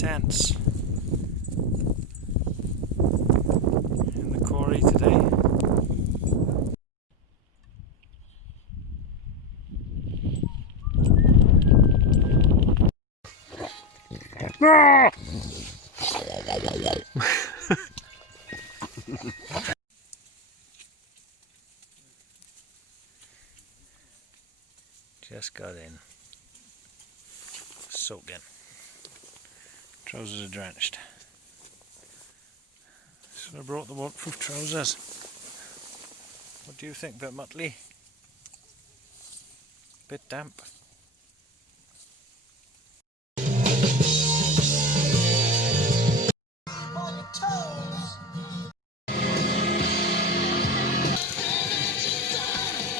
tents in the quarry today. Just got in. Soaking. Trousers are drenched. So I brought the waterproof trousers. What do you think, bit muttly? Bit damp?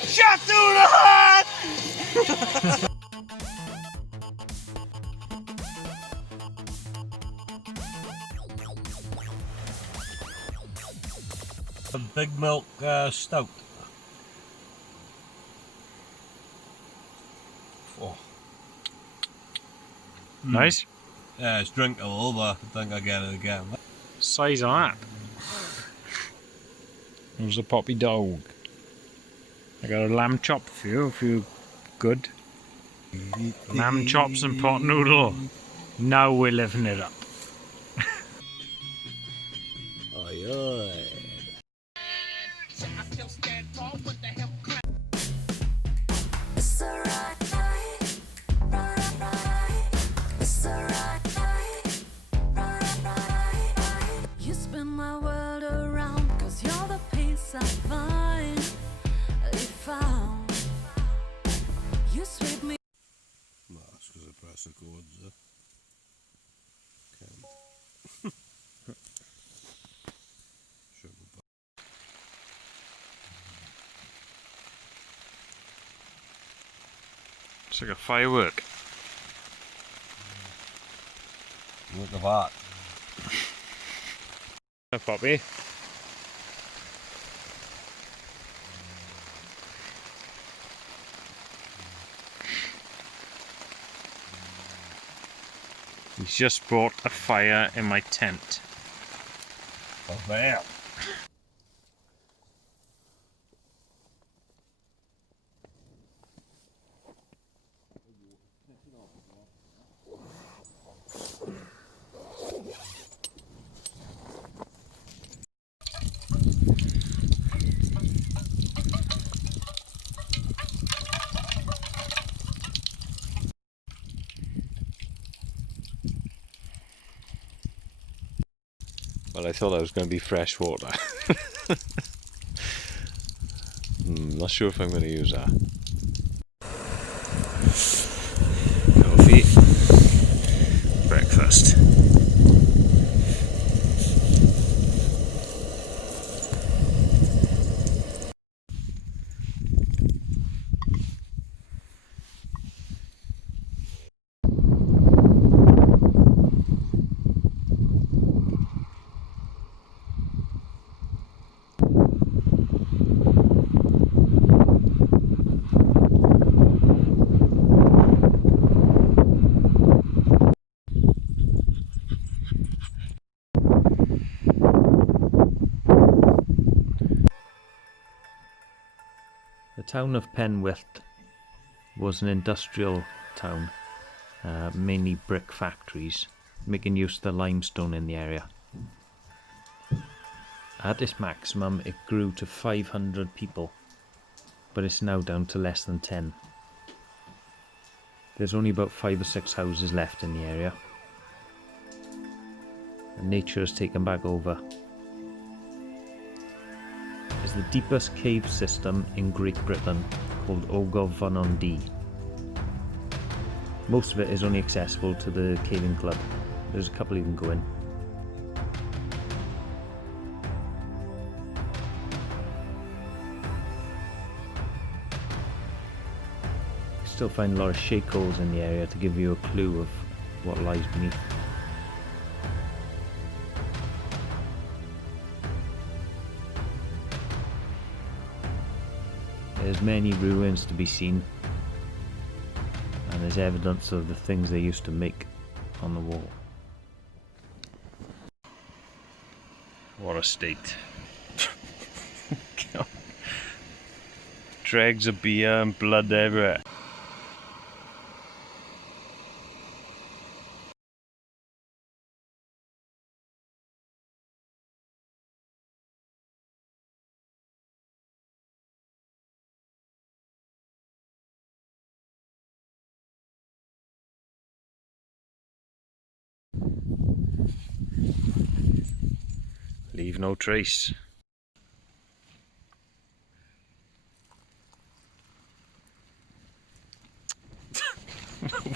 Shot through the heart! A big milk stout. Oh. Nice. Yeah, it's drinkable, but I think I get it again. Size on that. There's a poppy dog. I got a lamb chop for you if you're good. Lamb chops and pot noodle. Now we're living it up. Oi, oi. You spin my world around, 'cause you're the peace I finally found. You sweep me. No, that's because I press the chords there. It's like a firework. Look at that. A poppy. He's just brought a fire in my tent. Oh, damn. Well, I thought that was going to be fresh water. Not sure if I'm going to use that. Coffee. Breakfast. The town of Penwyllt was an industrial town, mainly brick factories, making use of the limestone in the area. At its maximum it grew to 500 people, but it's now down to less than 10. There's only about 5 or 6 houses left in the area, and nature has taken back over. Is the deepest cave system in Great Britain, called Ogof Ffynon. Most of it is only accessible to the caving club. There's a couple you can go in. You still find a lot of shake holes in the area to give you a clue of what lies beneath. There's many ruins to be seen, and there's evidence of the things they used to make on the wall. What a state. Dregs of beer and blood everywhere. Leave no trace.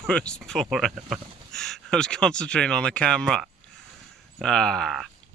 Worst pour ever. I was concentrating on the camera. Ah.